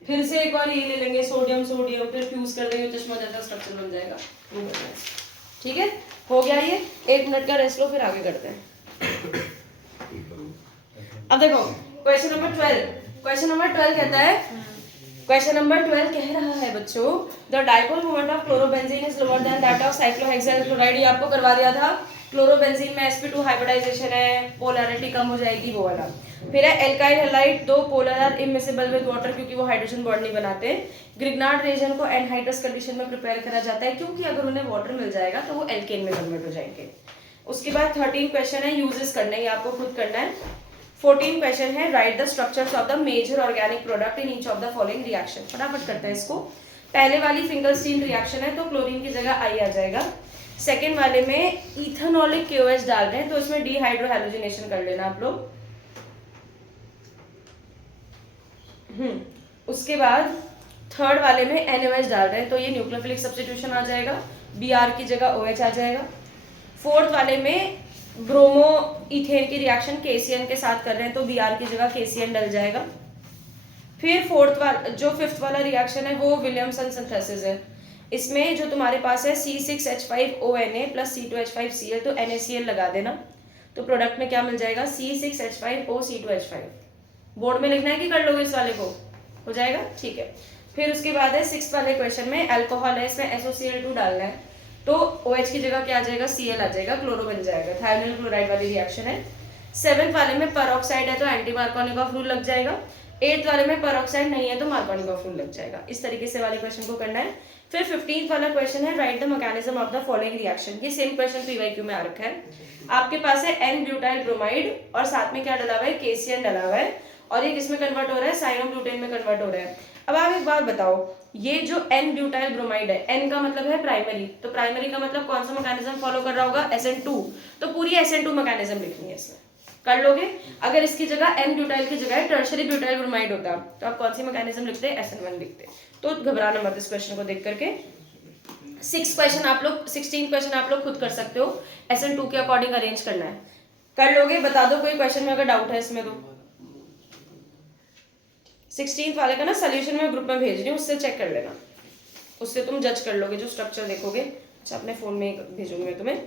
फिर से एक बार ये ले लेंगे सोडियम सोडियम, फिर फ्यूज कर देंगे, चश्मा जैसा स्ट्रक्चर बन जाएगा, वो करना है, ठीक है। हो गया ये, 1 मिनट का रेस्ट लो, फिर आगे करते हैं। अब देखो क्वेश्चन नंबर 12 कहता है, क्वेश्चन नंबर 12 कह रहा है बच्चों, the dipole moment of chlorobenzene is lower than that of cyclohexane chloride. ये आपको करवा दिया था, क्लोरोबेंजीन में sp2 हाइब्रिडाइजेशन है, पोलैरिटी कम हो जाएगी, वो वाला। फिर है alkyl halide, 2 polar are immiscible with water, क्योंकि वो हाइड्रोजन बॉन्ड नहीं बनाते। ग्रिग्नार्ड रीजन को एनहाइड्रस कंडीशन में प्रिपेयर करा जाता है, क्योंकि अगर उन्हें वाटर मिल जाएगा तो वो एल्केन में कन्वर्ट हो जाएंगे। उसके बाद 13 क्वेश्चन है, यूजेस करना है, ये आपको खुद करना है। 14 क्वेश्चन है, write the structures of the major organic product in each of the following reaction. फटाफट करते हैं इसको। पहले वाली फिंगरस्टीन रिएक्शन है, तो क्लोरीन की जगह आई आ जाएगा। सेकेंड वाले में इथेनॉलिक KOH डाल रहे हैं, तो इसमें डिहाइड्रोहेलोजिनेशन कर लेना आप लोग। उसके बाद थर्ड वाले में NaOH डाल रहे हैं तो ये न्यूक्लियोफिलिक सब्स्टिट्यूशन आ जाएगा, Br की जगह OH आ जाएगा। फोर्थ वाले में ब्रोमो इथेन की रिएक्शन KCN के साथ कर रहे हैं तो Br की जगह KCN डल जाएगा। फिर फिफ्थ वाला रिएक्शन है वो विलियमसन सिंथेसिस है। इसमें जो तुम्हारे पास है C6H5ONa प्लस C2H5Cl तो NaCl लगा देना, तो प्रोडक्ट में क्या मिल जाएगा C6H5O C2H5। बोर्ड में लिखना है कि कर लोगे इस वाले को, हो जाएगा, ठीक है। फिर उसके बाद है सिक्स वाले क्वेश्चन में अल्कोहल है, इसमें SOCl2 डालना है तो OH की जगह क्या आ जाएगा Cl आ जाएगा, क्लोरो बन जाएगा, थायोनिल क्लोराइड वाली रिएक्शन है। सेवेंथ वाले में परऑक्साइड है तो एंटी मार्कोनिक रूल लग जाएगा। एट्थ वाले में परऑक्साइड नहीं है तो मार्कोनिक रूल लग जाएगा। इस तरीके से वाले क्वेश्चन को करना है। फिर 15th वाला क्वेश्चन है write the mechanism of the following reaction. ये सेम क्वेश्चन PYQ में आ रखा है। आपके पास है N-ब्यूटाइल ब्रोमाइड और साथ में क्या डला हुआ है KCN डला हुआ है और ये किसमें कन्वर्ट हो रहा है साइनोब्यूटेन में कन्वर्ट हो रहा है। अब आप एक बात बताओ, ये जो N-ब्यूटाइल ब्रोमाइड है, N का मतलब है प्राइमरी, तो प्राइमरी का मतलब कौन सा मैकेनिज्म फॉलो कर रहा होगा SN2, तो पूरी SN2 मैकेनिज्म लिखनी है इसमें, कर लोगे। अगर इसकी जगह N-ब्यूटाइल की जगह टर्शरी ब्यूटाइल ब्रोमाइड होता तो आप कौन सी मैकेनिज्म लिखते हैं SN1 लिखते। तो घबराना मत इस क्वेश्चन को देख करके। 16th क्वेश्चन आप लोग खुद कर सकते हो, SN2 के अकॉर्डिंग अरेंज करना है, कर लोगे। बता दो कोई क्वेश्चन में अगर डाउट है इसमें तो। 16th वाले का ना सोल्यूशन में ग्रुप में भेज रही हूँ, उससे चेक कर लेना, उससे तुम जज कर लोगे जो स्ट्रक्चर देखोगे। अच्छा अपने फोन में भेजूंगी मैं तुम्हें।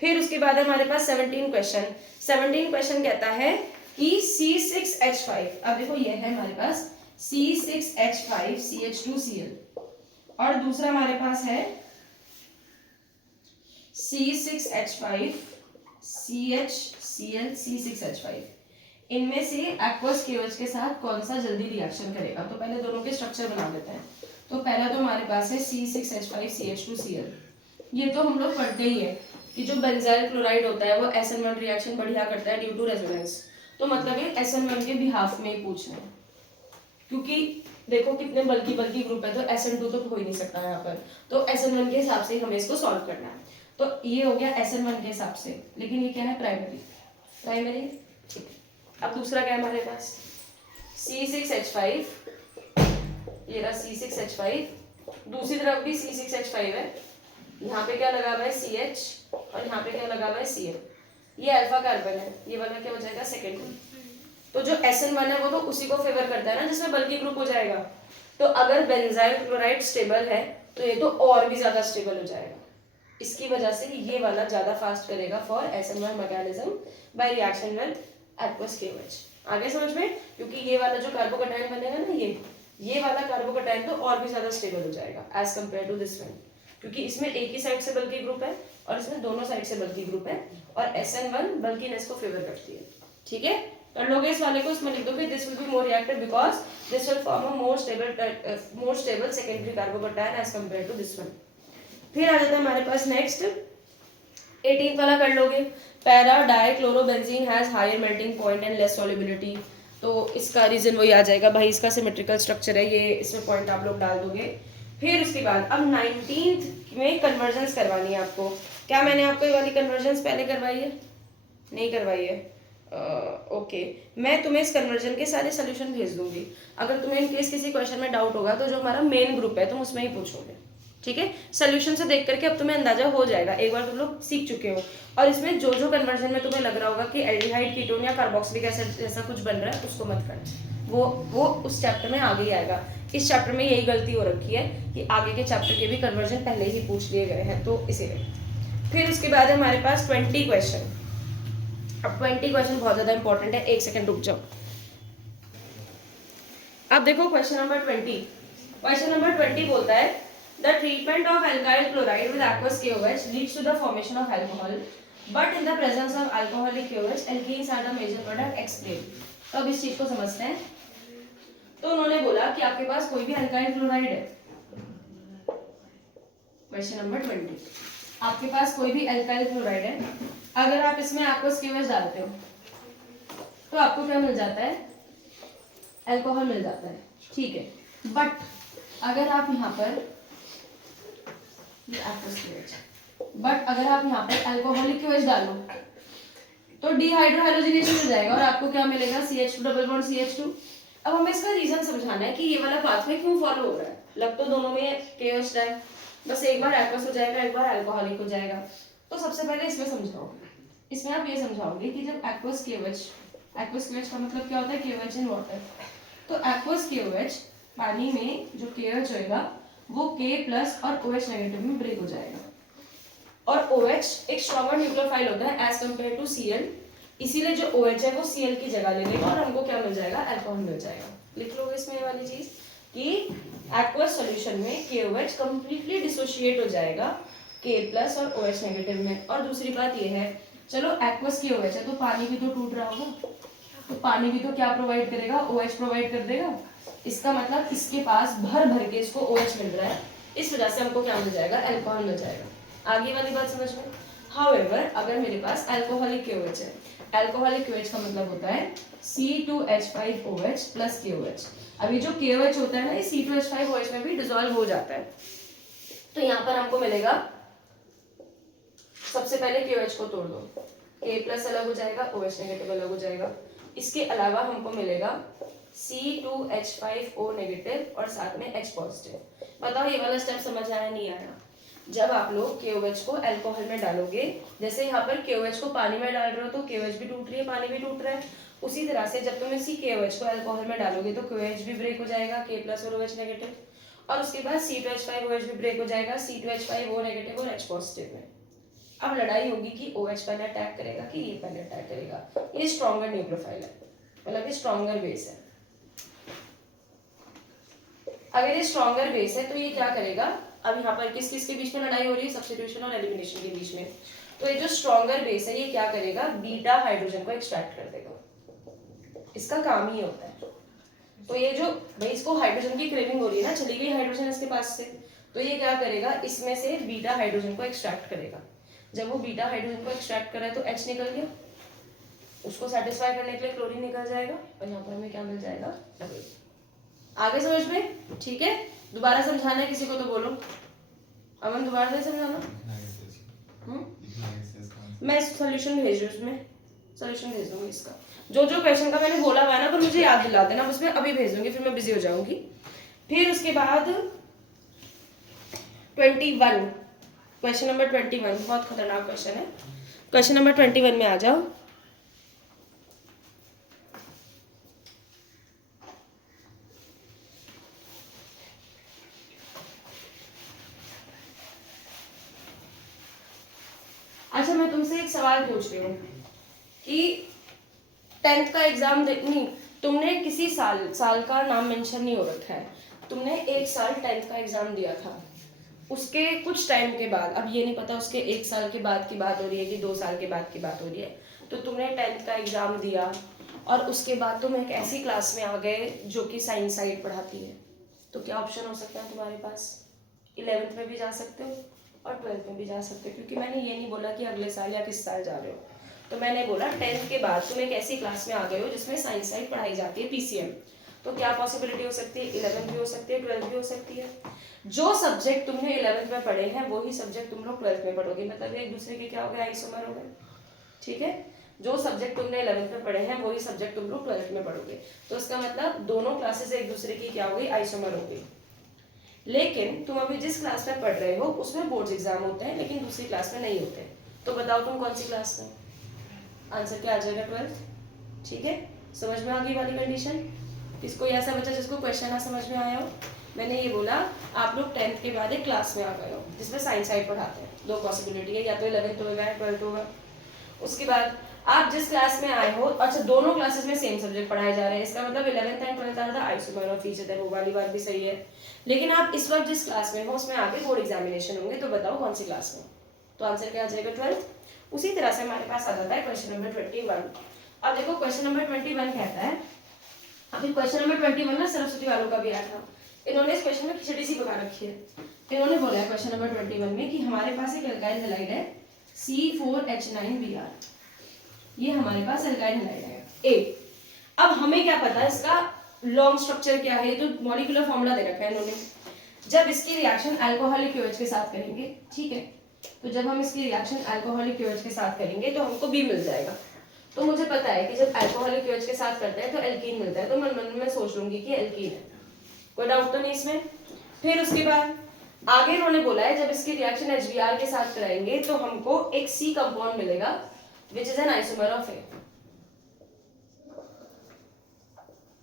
फिर उसके बाद हमारे पास 17 क्वेश्चन कहता है कि C6H5, अब देखो ये है हमारे पास C6H5CH2Cl और दूसरा हमारे पास है C6H5CHCl C6H5। इनमें से एक्वस KOH के साथ कौन सा जल्दी रिएक्शन करेगा, तो पहले दोनों के स्ट्रक्चर बना देते हैं। तो पहला तो हमारे पास है C6H5CH2Cl, ये तो हम लोग पढ़ते ही है कि जो बेंजाइल क्लोराइड होता है वो SN1 रिएक्शन बढ़िया करता है ड्यू टू रेजोनेंस, तो मतलब ये SN1 के बिहाफ में ही पूछना है, क्योंकि देखो कितने बल्कि ग्रुप है तो SN2 तो हो ही नहीं सकता यहाँ पर, तो SN1 के हिसाब से हमें इसको सॉल्व करना है। तो ये हो गया SN1 के हिसाब से, लेकिन ये क्या है प्राइमरी। अब दूसरा क्या है हमारे पास C6H5, ये रहा C6H5, दूसरी तरफ भी C6H5 है, यहाँ पे क्या लगा हुआ है CH और यहाँ पे क्या लगा हुआ है Cl, ये अल्फा कार्बन है, ये वाला क्या हो जाएगा सेकेंडरी। तो जो SN1 है वो तो उसी को फेवर करता है ना जिसमें बल्कि ग्रुप हो जाएगा, तो अगर बेंजाइल क्लोराइड स्टेबल है तो ये तो और भी ज्यादा स्टेबल हो जाएगा, इसकी वजह से ये वाला ज्यादा फास्ट करेगा for SN1 mechanism by reaction with aqueous KOH। आगे समझ में, क्योंकि ये वाला जो कार्बोकैटायन बनेगा ना ये वाला कार्बोकैटायन तो और भी ज्यादा स्टेबल हो जाएगा as compared to this one, क्योंकि इसमें एक ही साइड से बल्कि ग्रुप है और इसमें दोनों साइड से बल्कि ग्रुप है और SN1 बल्किनेस को फेवर करती है। ठीक है, कर लोगे इस वाले को, इसमें लिख दोगे this will be more reactive because this will form a more stable secondary carbocation as compared to this one. फिर आ जाता है हमारे पास नेक्स्ट 18th वाला कर लोगे, para dichlorobenzene has higher melting point and less solubility, तो इसका रीजन वही आ जाएगा भाई, इसका सिमेट्रिकल स्ट्रक्चर है ये, इसमें पॉइंट आप लोग डाल दोगे। फिर उसके बाद अब 19th में कन्वर्जेंस करवानी है आपको। क्या मैंने आपको ये वाली कन्वर्जेंस पहले करवाई है? नहीं करवाई है। ओके, मैं तुम्हें इस कन्वर्जन के सारे सोल्यूशन भेज दूंगी। अगर तुम्हें इन केस किसी क्वेश्चन में डाउट होगा तो जो हमारा मेन ग्रुप है तुम उसमें ही पूछोगे। ठीक है, सोल्यूशन से देख करके अब तुम्हें अंदाजा हो जाएगा, एक बार तुम लोग सीख चुके हो। और इसमें जो जो कन्वर्जन में तुम्हें लग रहा होगा कि एल्डिहाइड कीटोन या कार्बोक्सिलिक एसिड जैसा कुछ बन रहा है उसको मत करना, वो उस चैप्टर में आगे ही आएगा। इस चैप्टर में यही गलती हो रखी है कि आगे के चैप्टर के भी कन्वर्जन पहले ही पूछ लिए गए हैं, तो इसीलिए। फिर उसके बाद है हमारे पास 20 क्वेश्चन। अब 20 क्वेश्चन बहुत ज़्यादा इंपॉर्टेंट है, एक सेकंड रुक जाओ। अब देखो क्वेश्चन नंबर 20। क्वेश्चन नंबर 20 बोलता है the treatment of alkyl chloride with aqueous KOH leads to the formation of alcohol but in the presence of alcoholic KOH alkenes are the major product, explain. तो अब इस चीज को समझते हैं। तो उन्होंने बोला कि आपके पास कोई भी अल्काइल क्लोराइड है, क्वेश्चन नंबर 20, आपके पास कोई भी अल्काइल क्लोराइड है, अगर आप इसमें एक्वस KOH डालते हो तो आपको क्या मिल जाता है? अल्कोहल मिल जाता है। ठीक है, बट अगर आप यहाँ पर अगर आप यहाँ पर अल्कोहलिक KOH डालो तो डिहाइड्रोहाइड्रोजनेशन हो जाएगा और आपको क्या मिलेगा? CH2 double bond CH2। अब हमें इसका रीजन समझाना है कि ये वाला पाथवे क्यों फॉलो हो रहा है। लग तो दोनों में KOH रहा है, बस एक बार एक्वस हो जाएगा, एक बार अल्कोहलिक हो जाएगा। तो सबसे पहले इसमें समझाओगे, इसमें आप ये समझाओगे कि जब एक्वस KOH का मतलब क्या होता है, KOH इन वाटर। तो एक्वस KOH पानी में जो KOH होएगा वो K प्लस और OH नेगेटिव में ब्रेक हो जाएगा, और OH एक स्ट्रॉन्गर न्यूक्लियोफाइल होता है एज कम्पेयर टू Cl, इसीलिए जो OH है वो Cl की जगह ले लेगा और हमको क्या मिल जाएगा, अल्कोहल मिल जाएगा। लिख लोगे इसमें ये वाली चीज कि एक्वस सॉल्यूशन में KOH कंप्लीटली डिसोशिएट हो जाएगा K प्लस और OH नेगेटिव में। और दूसरी बात ये है, चलो एक्वस KOH है तो पानी भी तो टूट रहा होगा, तो पानी भी तो क्या प्रोवाइड करेगा, OH प्रोवाइड कर देगा। इसका मतलब इसके पास भर भर के इसको OH मिल रहा है, इस वजह से हमको क्या मिल जाएगा, अल्कोहल मिल जाएगा। आगे वाली बात समझ में। हाउएवर अगर मेरे पास अल्कोहलिक KOH है, अल्कोहलिक KOH का मतलब होता है C2H5OH प्लस KOH। अभी जो KOH होता है ना, ये C2H5OH में भी डिसॉल्व हो जाता है। तो यहाँ पर हमको मिलेगा, सबसे पहले KOH को तोड़ दो, K प्लस अलग हो जाएगा, OH नेगेटिव अलग हो जाएगा। इसके अलावा हमको मिलेगा C2H5O नेगेटिव और साथ में H पॉजिटिव। बताओ ये वाला स्टेप समझ आया नहीं आया? जब आप लोग KOH को अल्कोहल में डालोगे, जैसे यहाँ पर KOH को पानी में डाल रहे हो तो KOH भी टूट रही है, पानी भी टूट रहा है, उसी तरह से जब तुम इसी KOH को अल्कोहल में डालोगे तो KOH भी ब्रेक हो जाएगा, K प्लस और OH नेगेटिव, और उसके बाद C2H5OH भी ब्रेक हो जाएगा, C2H5O नेगेटिव और H पॉजिटिव में। अब लड़ाई होगी कि OH पहले अटैक करेगा कि ये पहले अटैक करेगा। ये स्ट्रॉन्गर न्यूक्लियोफाइल है, मतलब ये स्ट्रॉन्गर बेस है। अगर ये स्ट्रॉन्गर बेस है तो ये क्या करेगा, अब यहाँ पर किस किस के बीच में लड़ाई हो रही है, सब्स्टिट्यूशन और एलिमिनेशन के बीच में। तो ये जो स्ट्रॉन्गर बेस है ये क्या करेगा, बीटा हाइड्रोजन को एक्सट्रैक्ट कर देगा, इसका काम ही होता है। तो ये जो भाई इसको हाइड्रोजन की क्रेविंग हो रही है ना, चली गई हाइड्रोजन इसके पास से, तो ये क्या करेगा, इसमें से बीटा हाइड्रोजन को एक्सट्रैक्ट करेगा। जब वो बीटा हाइड्रोजन को एक्सट्रैक्ट करे तो H निकल गया, उसको सेटिस्फाई करने के लिए क्लोरीन निकल जाएगा, और यहाँ पर हमें क्या मिल जाएगा, डबल। आगे समझ में? ठीक है, दोबारा समझाना है किसी को तो बोलो। अमन दोबारा से समझाना। मैं सॉल्यूशन भेज रही हूँ, उसमें सॉल्यूशन भेज दूंगी इसका, जो जो क्वेश्चन का मैंने बोला हुआ है ना, पर मुझे याद दिला देना, बस मैं अभी भेज दूंगी, फिर मैं बिजी हो जाऊंगी। फिर उसके बाद 21, क्वेश्चन नंबर 21 बहुत खतरनाक क्वेश्चन है। क्वेश्चन नंबर 21 में आ जाओ। अच्छा मैं तुमसे एक सवाल पूछ रही हूँ कि 10th का एग्जाम नहीं, तुमने किसी साल का नाम मेंशन नहीं हो रखा है, तुमने एक साल 10th का एग्जाम दिया था, उसके कुछ टाइम के बाद, अब ये नहीं पता उसके 1 साल के बाद की बात हो रही है कि 2 साल के बाद की बात हो रही है, तो तुमने 10th का एग्जाम दिया और उसके बाद तुम एक ऐसी क्लास में आ गए जो कि साइंस साइड पढ़ाती है, तो क्या ऑप्शन हो सकता है तुम्हारे पास? 11th में भी जा सकते हो और 12th में भी जा सकते हो, क्योंकि मैंने ये नहीं बोला कि अगले साल या किस साल जा रहे हो, तो मैंने बोला 10th के बाद तुम एक ऐसी क्लास में आ गए हो जिसमें साइंस साइड पढ़ाई जाती है, PCM। तो क्या पॉसिबिलिटी हो सकती है, 11th भी हो सकती है, 12th भी हो सकती है। जो सब्जेक्ट तुमने 11th में पढ़े हैं वही सब्जेक्ट तुम लोग 12th में पढ़ोगे, मतलब एक दूसरे के क्या हो गए, आइसोमर हो गए। ठीक है, जो सब्जेक्ट तुमने 11th में पढ़े हैं वही सब्जेक्ट तुम लोग 12th में पढ़ोगे, तो इसका मतलब दोनों क्लासेस एक दूसरे की क्या हो गई, आइसोमर हो गई। लेकिन तुम अभी जिस क्लास में पढ़ रहे हो उसमें बोर्ड्स एग्जाम होते हैं, लेकिन दूसरी क्लास में नहीं होते, तो बताओ तुम कौन सी क्लास में? आंसर क्या आ जाएगा, 12th। ठीक है, समझ में आ गई वाली कंडीशन? किसको ऐसा बचा जिसको क्वेश्चन ना समझ में आया हो? मैंने ये बोला आप लोग 10th के बाद एक क्लास में आ गए हो जिसमें साइंस साइड पढ़ाते हैं, दो पॉसिबिलिटी है, या तो 11th होगा या 12th होगा। उसके बाद आप जिस क्लास में आए हो, अच्छा दोनों क्लासेस में सेम सब्जेक्ट पढ़ाए जा रहे हैं, इसका मतलब 11th and 12th are the isomer of each other, वो वाली बात भी सही है। लेकिन आप इस वक्त जिस क्लास में हो उसमें आगे बोर्ड एग्जामिनेशन होंगे, तो बताओ कौन सी क्लास में? तो आंसर क्या आ जाएगा, 12th। उसी तरह से हमारे पास आ जाता है क्वेश्चन नंबर 21। अब देखो क्वेश्चन नंबर 21 कहता है, अभी क्वेश्चन नंबर 21 ना सरस्वती वालों का भी आया था, इन्होंने इस क्वेश्चन में खिचड़ी सी पका रखी है। इन्होंने बोला है क्वेश्चन नंबर 21 में कि हमारे पास एक एल्काइल हैलाइड है C4H9Br, ये हमारे पास एल्काइल हैलाइड है ए। अब हमें क्या पता है इसका लॉन्ग स्ट्रक्चर क्या है, ये तो मॉलिक्यूलर फॉर्मूला दे रखा है इन्होंने। जब इसकी रिएक्शन अल्कोहलिक KOH के साथ करेंगे, ठीक है, तो जब हम इसकी रिएक्शन अल्कोहलिक KOH के साथ करेंगे तो हमको B मिल जाएगा। तो मुझे पता है कि जब अल्कोहलिक KOH के साथ करते हैं तो एल्कीन मिलता है, तो मैं मन में सोच लूंगी कि एल्कीन है, कोई डाउट तो नहीं इसमें। फिर उसके बाद आगे इन्होंने बोला है जब इसकी रिएक्शन HBr के साथ कराएंगे तो हमको एक C कंपाउंड मिलेगा which is an isomer of A।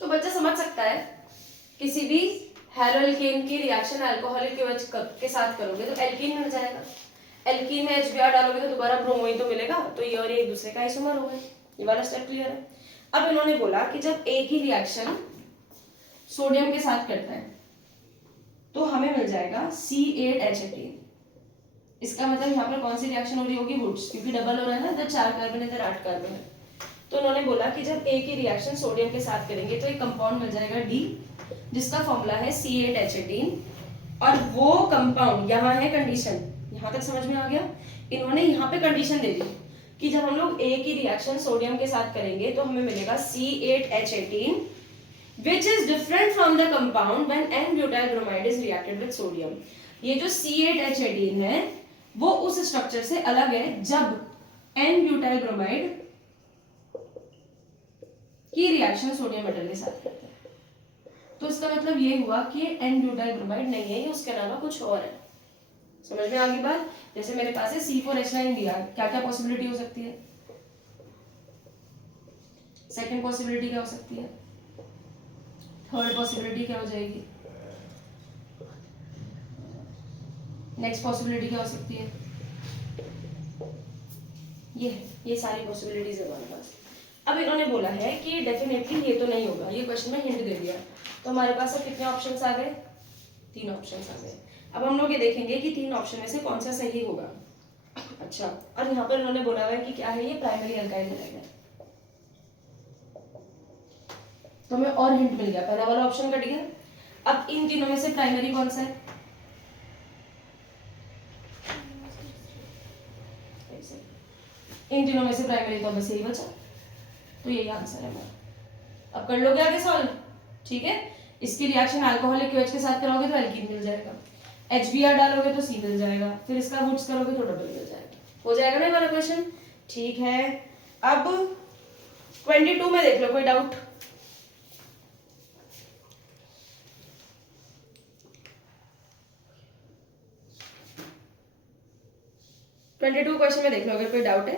तो बच्चा समझ सकता है किसी भी हेलोएल्केन की रिएक्शन अल्कोहलिक के साथ करोगे तो एल्कीन मिल जाएगा, एल्कीन में HBr डालोगे तो दोबारा ब्रोमोइन तो मिलेगा, तो ये और ये एक दूसरे का आइसोमर हो गए। ये वाला स्टेप क्लियर है। अब इन्होंने बोला कि जब A की रिएक्शन सोडियम के साथ करता है तो हमें मिल जाएगा C8H18। इसका मतलब यहाँ पर कौन सी रिएक्शन हो रही होगी, वुड्स, क्योंकि डबल हो रहा है ना, इधर 4 कार्बन इधर 8 कार्बन है। तो उन्होंने बोला कि जब A की रिएक्शन सोडियम के साथ करेंगे तो एक कंपाउंड मिल जाएगा D जिसका फॉर्मूला है C8H18 और वो कंपाउंड, यहाँ है कंडीशन, यहाँ तक समझ में आ गया। इन्होंने यहाँ पे कंडीशन दे दी कि जब हम लोग A की रिएक्शन सोडियम के साथ करेंगे तो हमें मिलेगा C8H18 which is different from the compound when N-butyl bromide is reacted with sodium। ये जो C8H18 है वो उस स्ट्रक्चर से अलग है जब N-butyl bromide की रिएक्शन सोडियम मेटल के साथ करते हैं। तो इसका मतलब ये हुआ कि N-butyl bromide नहीं है, ये उसके अलावा कुछ और है। समझ में आ गई बात? जैसे मेरे पास है C4H9 दिया, क्या क्या पॉसिबिलिटी हो सकती है? सेकंड पॉसिबिलिटी क्या हो सकती है? थर्ड पॉसिबिलिटी क्या हो जाएगी? नेक्स्ट पॉसिबिलिटी क्या हो सकती है? ये सारी पॉसिबिलिटीज है हमारे पास। अब इन्होंने बोला है कि डेफिनेटली ये तो नहीं होगा, ये क्वेश्चन में हिंट दे दिया। तो हमारे पास अब कितने ऑप्शंस आ गए? 3 ऑप्शंस आ गए। अब हम लोग ये देखेंगे कि 3 ऑप्शन में से कौन सा सही होगा। अच्छा, और यहाँ पर इन्होंने बोला हुआ है कि क्या है, ये प्राइमरी अल्काइल है। तो हमें और हिंट मिल गया, पहला वाला ऑप्शन कट गया। अब इन तीनों में से प्राइमरी कौन सा है? इन तीनों में से प्राइमरी तो बस यही बचा, तो यही आंसर है हमारा। अब कर लोगे आगे सॉल्व, ठीक है। इसकी रिएक्शन अल्कोहलिक OH के साथ करोगे तो एल्कीन मिल जाएगा, HBr डालोगे तो C मिल जाएगा, फिर इसका वुड्स करोगे तो डबल मिल जाएगा। हो जाएगा ना ये वाला क्वेश्चन? ठीक है। अब 22 में देख लो, कोई डाउट? 22 क्वेश्चन में देख लो अगर कोई डाउट है।